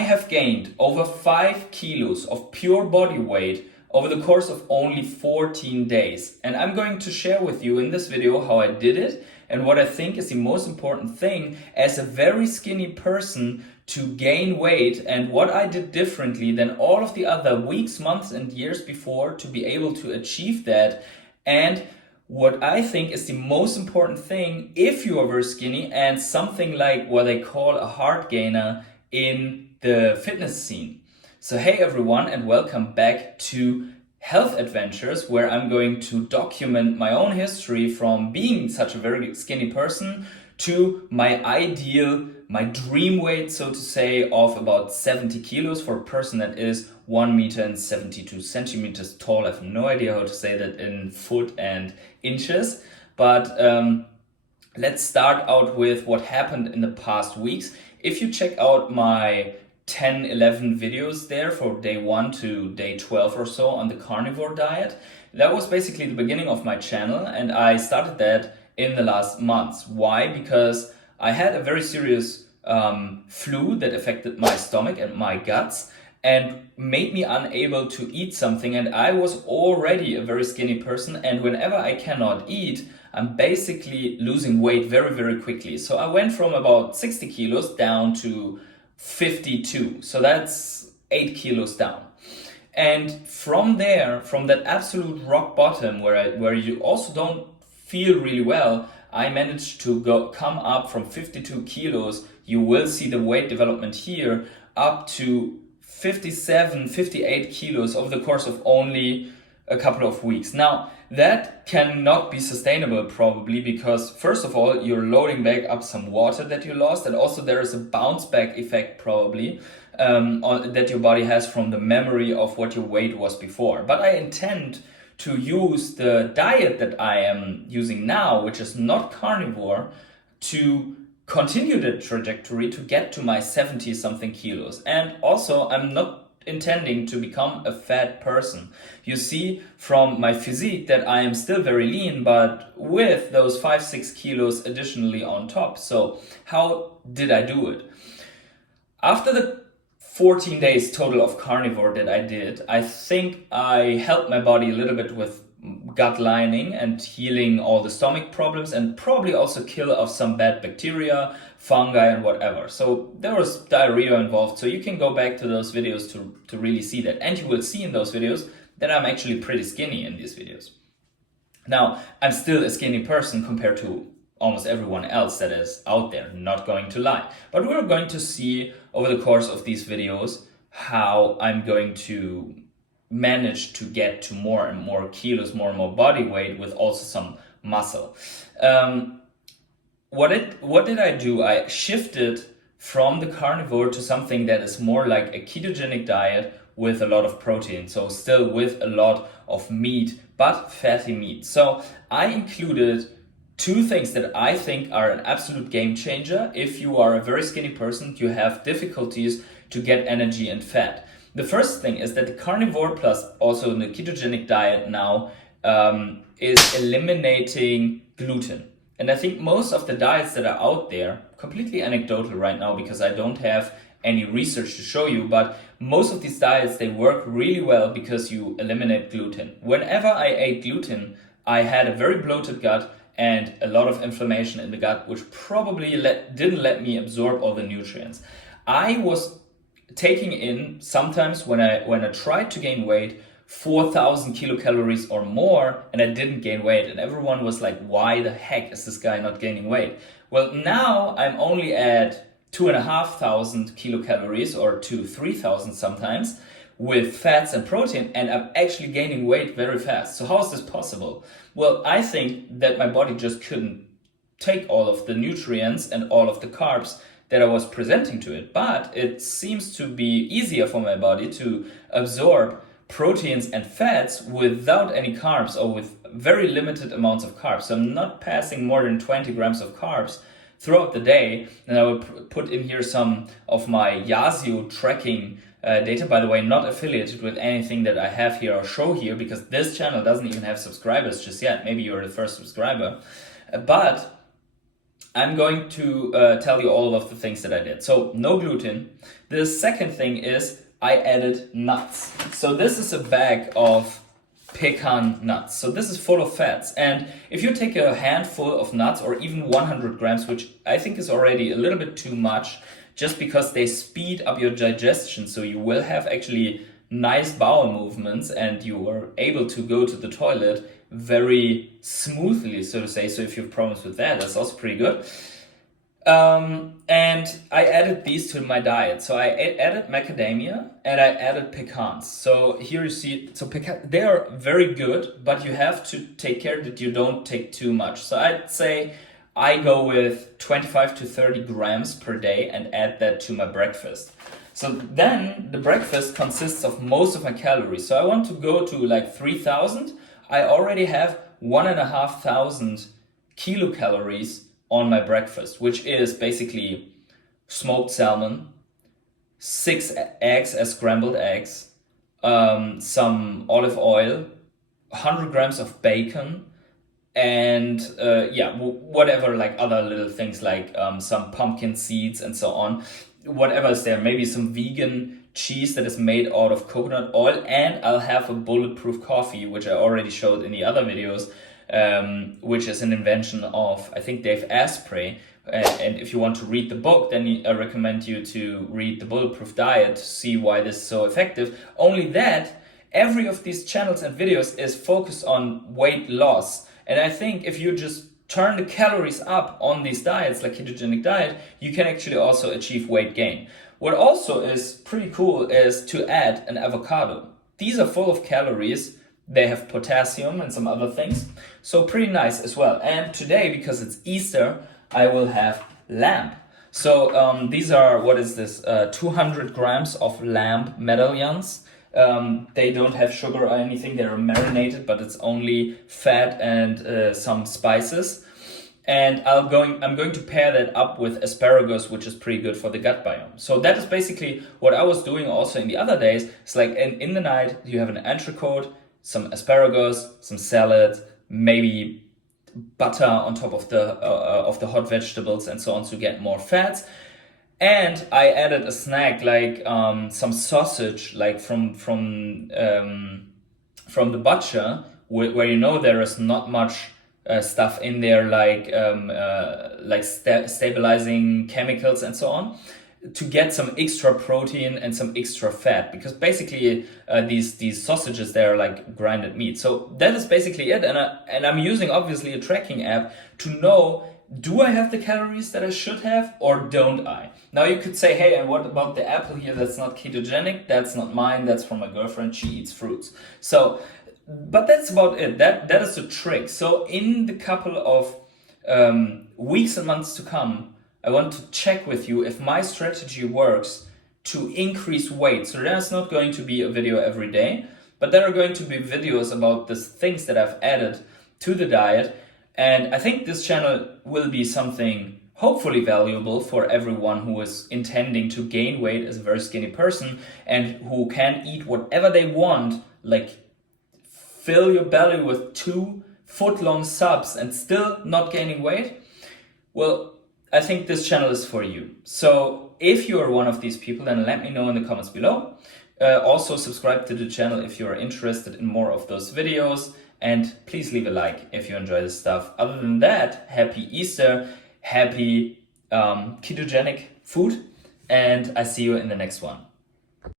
I have gained over 5 kilos of pure body weight over the course of only 14 days. And I'm going to share with you in this video how I did it and what I think is the most important thing as a very skinny person to gain weight, and what I did differently than all of the other weeks, months and years before to be able to achieve that. And what I think is the most important thing if you are very skinny and something like what they call a heart gainer in the fitness scene. So hey everyone, and welcome back to Health Adventures, where I'm going to document my own history from being such a very skinny person to my ideal, my dream weight, so to say, of about 70 kilos for a person that is 1 meter and 72 centimeters tall. I have no idea how to say that in foot and inches, but let's start out with what happened in the past weeks. If you check out my 10-11 videos there for day 1 to day 12 or so on the carnivore diet, that was basically the beginning of my channel, and I started that in the last months. Why? Because I had a very serious flu that affected my stomach and my guts and made me unable to eat something, and I was already a very skinny person, and whenever I cannot eat, I'm basically losing weight very, very quickly. So I went from about 60 kilos down to 52. So that's 8 kilos down. And from there, from that absolute rock bottom where you also don't feel really well, I managed to come up from 52 kilos. You will see the weight development here up to 57, 58 kilos over the course of only a couple of weeks. Now, that cannot be sustainable probably because, first of all, you're loading back up some water that you lost, and also there is a bounce back effect probably that your body has from the memory of what your weight was before. But I intend to use the diet that I am using now, which is not carnivore, to continue the trajectory to get to my 70 something kilos. And also, I'm not intending to become a fat person. You see from my physique that I am still very lean, but with those 5-6 kilos additionally on top. So how did I do it? After the 14 days total of carnivore that I did, I think I helped my body a little bit with gut lining and healing all the stomach problems, and probably also kill off some bad bacteria, fungi and whatever. So there was diarrhea involved, so you can go back to those videos to really see that. And you will see in those videos that I'm actually pretty skinny in these videos. Now, I'm still a skinny person compared to almost everyone else that is out there, not going to lie. But we're going to see over the course of these videos how I'm going to manage to get to more and more kilos, more and more body weight with also some muscle. What did I do? I shifted from the carnivore to something that is more like a ketogenic diet with a lot of protein. So still with a lot of meat, but fatty meat. So I included 2 things that I think are an absolute game changer. If you are a very skinny person, you have difficulties to get energy and fat. The first thing is that the carnivore plus also the ketogenic diet now is eliminating gluten. And I think most of the diets that are out there, completely anecdotal right now because I don't have any research to show you, but most of these diets, they work really well because you eliminate gluten. Whenever I ate gluten, I had a very bloated gut and a lot of inflammation in the gut, which probably didn't let me absorb all the nutrients. I was taking in, sometimes when I tried to gain weight, 4,000 kilocalories or more, and I didn't gain weight. And everyone was like, why the heck is this guy not gaining weight? Well, now I'm only at 2,500 kilocalories or 3,000 sometimes with fats and protein, and I'm actually gaining weight very fast. So how is this possible? Well, I think that my body just couldn't take all of the nutrients and all of the carbs that I was presenting to it, but it seems to be easier for my body to absorb proteins and fats without any carbs or with very limited amounts of carbs. So I'm not passing more than 20 grams of carbs throughout the day. And I will put in here some of my Yazio tracking data, by the way, not affiliated with anything that I have here or show here, because this channel doesn't even have subscribers just yet. Maybe you're the first subscriber. But I'm going to tell you all of the things that I did. So no gluten. The second thing is I added nuts. So this is a bag of pecan nuts. So this is full of fats. And if you take a handful of nuts or even 100 grams, which I think is already a little bit too much, just because they speed up your digestion. So you will have actually nice bowel movements and you are able to go to the toilet very smoothly, so to say. So if you have problems with that, that's also pretty good. And I added these to my diet. So I added macadamia and I added pecans. So here you see, so they are very good, but you have to take care that you don't take too much. So I'd say I go with 25 to 30 grams per day and add that to my breakfast. So then the breakfast consists of most of my calories. So I want to go to like 3,000. I already have 1,500 kilocalories on my breakfast, which is basically smoked salmon, 6 eggs as scrambled eggs, some olive oil, 100 grams of bacon, and whatever, like other little things like some pumpkin seeds and so on. Whatever is there, maybe some vegan cheese that is made out of coconut oil, and I'll have a bulletproof coffee, which I already showed in the other videos, which is an invention of, I think, Dave Asprey. And if you want to read the book, then I recommend you to read The Bulletproof Diet to see why this is so effective. Only that, every of these channels and videos is focused on weight loss. And I think if you just turn the calories up on these diets, like ketogenic diet, you can actually also achieve weight gain. What also is pretty cool is to add an avocado. These are full of calories. They have potassium and some other things. So pretty nice as well. And today, because it's Easter, I will have lamb. So these are, 200 grams of lamb medallions. They don't have sugar or anything. They're marinated, but it's only fat and some spices. And I'm going to pair that up with asparagus, which is pretty good for the gut biome. So that is basically what I was doing also in the other days. It's like in the night, you have an entrecote, some asparagus, some salad, maybe butter on top of the hot vegetables and so on to get more fats. And I added a snack like some sausage, like from the butcher, where you know there is not much stuff in there, like stabilizing chemicals and so on, to get some extra protein and some extra fat, because basically these sausages, they're like grinded meat. So that is basically it, and I'm using obviously a tracking app to know, do I have the calories that I should have or don't I? Now you could say, hey, and what about the apple here that's not ketogenic? That's not mine, that's from my girlfriend, she eats fruits. So, but that's about it. That is the trick. So in the couple of weeks and months to come, I want to check with you if my strategy works to increase weight. So there's not going to be a video every day, but there are going to be videos about the things that I've added to the diet. And I think this channel will be something hopefully valuable for everyone who is intending to gain weight as a very skinny person and who can eat whatever they want, like fill your belly with 2-foot-long subs and still not gaining weight. Well, I think this channel is for you. So if you are one of these people, then let me know in the comments below. Also subscribe to the channel if you are interested in more of those videos. And please leave a like if you enjoy this stuff. Other than that, happy Easter, happy ketogenic food, and I see you in the next one.